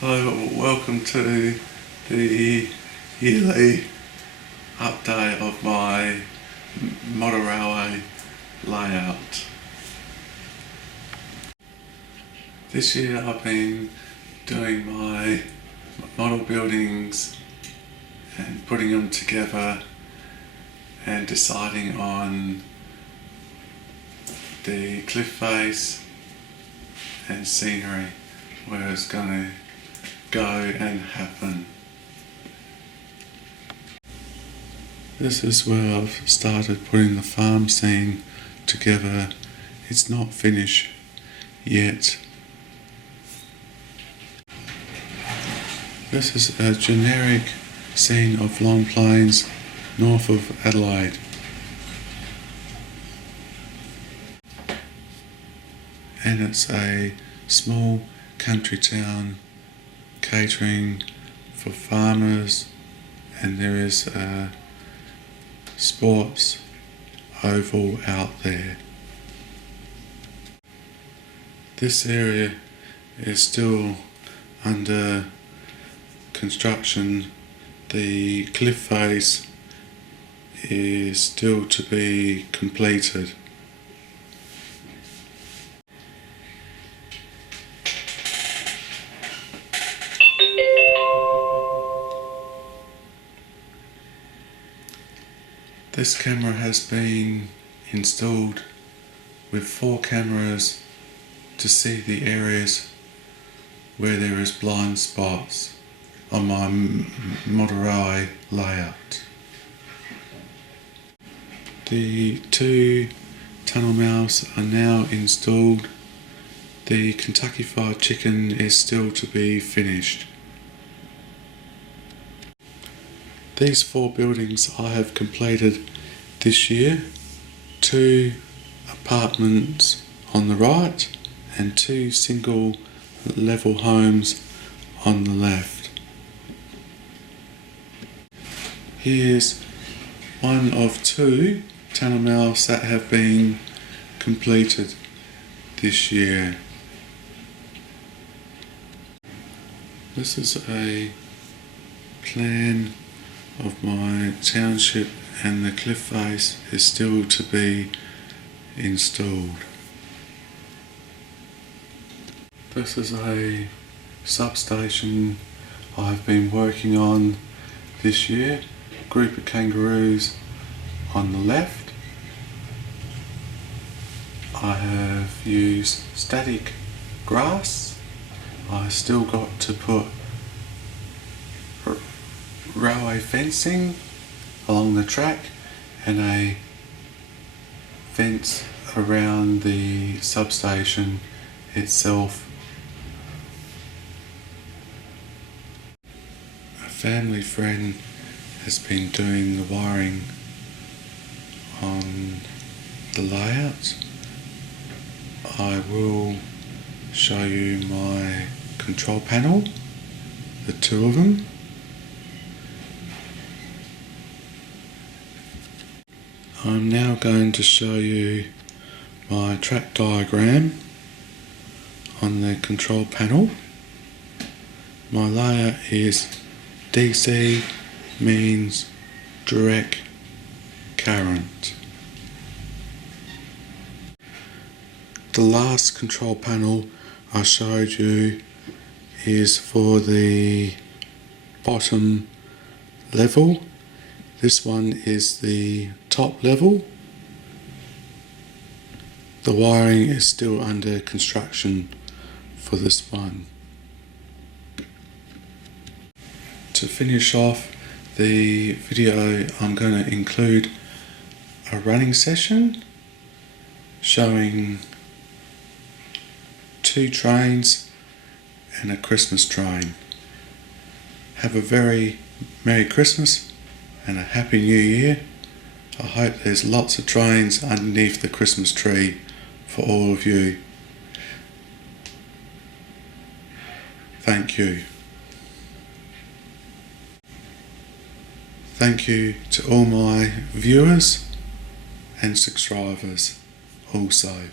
Hello, welcome to the yearly update of my model railway layout. This year I've been doing my model buildings and putting them together and deciding on the cliff face and scenery where it's going to go and happen. This is where I've started putting the farm scene together. It's not finished yet. This is a generic scene of Long Plains north of Adelaide. And it's a small country town catering for farmers, and there is a sports oval out there. This area is still under construction. The cliff face is still to be completed. This camera has been installed with 4 cameras to see the areas where there is blind spots on my model railway layout. The 2 tunnel mouths are now installed. The Kentucky Fried Chicken is still to be finished. These 4 buildings I have completed this year. 2 apartments on the right and 2 single level homes on the left. Here's one of 2 tunnel mouths that have been completed this year. This is a plan of my township, and the cliff face is still to be installed. This is a substation I've been working on this year. Group of kangaroos on the left. I have used static grass. I still got to put railway fencing along the track and a fence around the substation itself. A family friend has been doing the wiring on the layout. I will show you my control panel, the 2 of them. I'm now going to show you my track diagram on the control panel. My layout is DC, means direct current. The last control panel I showed you is for the bottom level. This one is the top level. The wiring is still under construction for this one. To finish off the video, I'm going to include a running session showing 2 trains and a Christmas train. Have a very Merry Christmas and a Happy New Year. I hope there's lots of trains underneath the Christmas tree for all of you. Thank you. Thank you to all my viewers and subscribers also.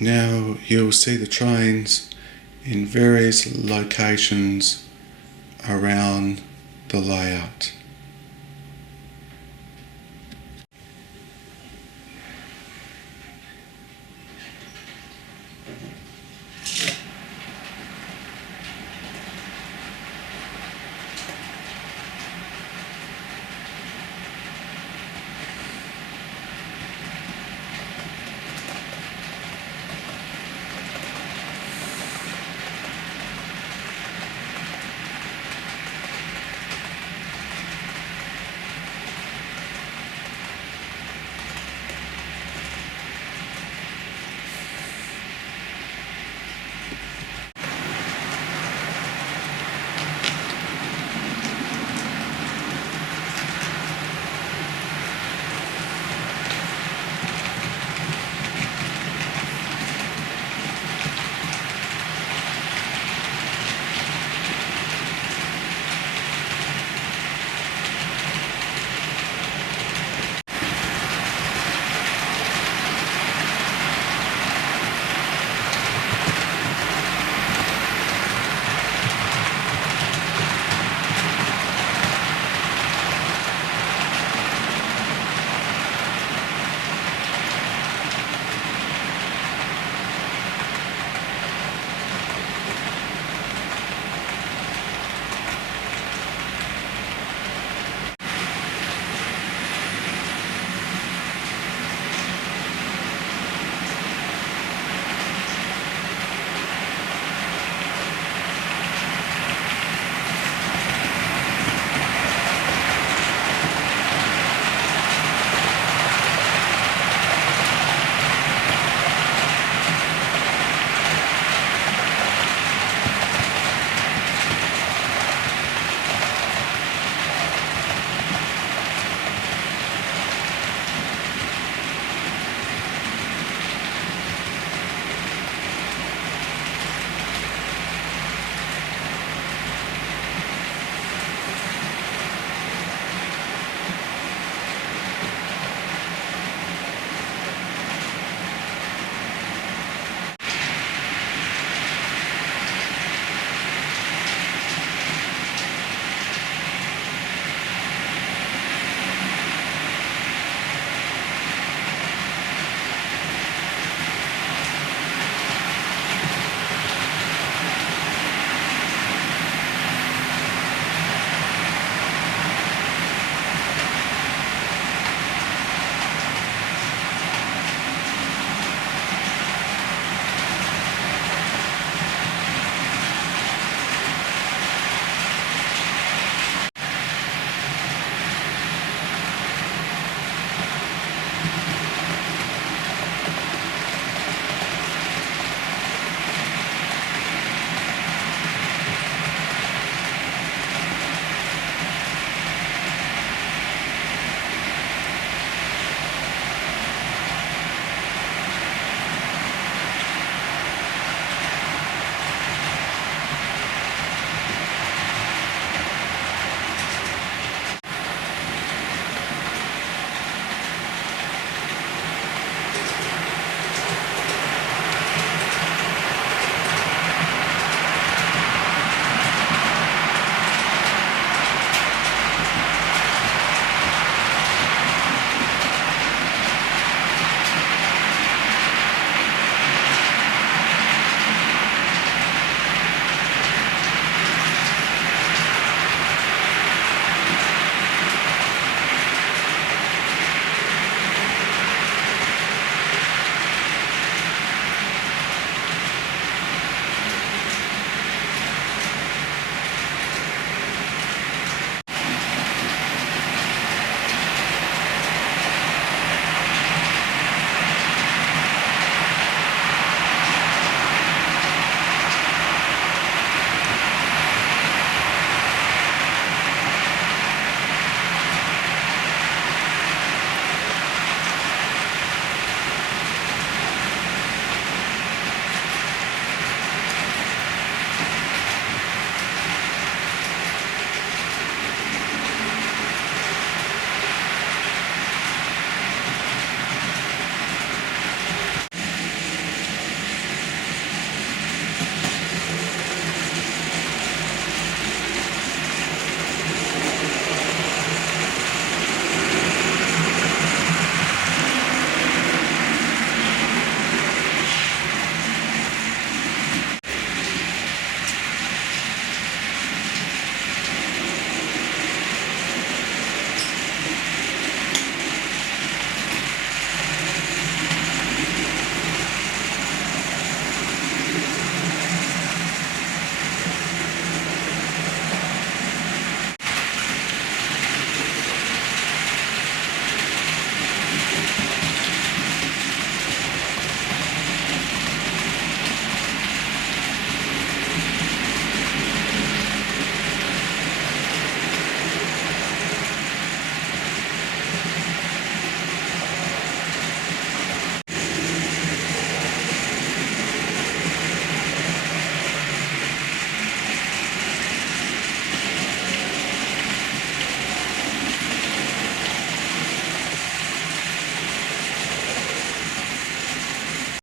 Now you'll see the trains in various locations around the layout.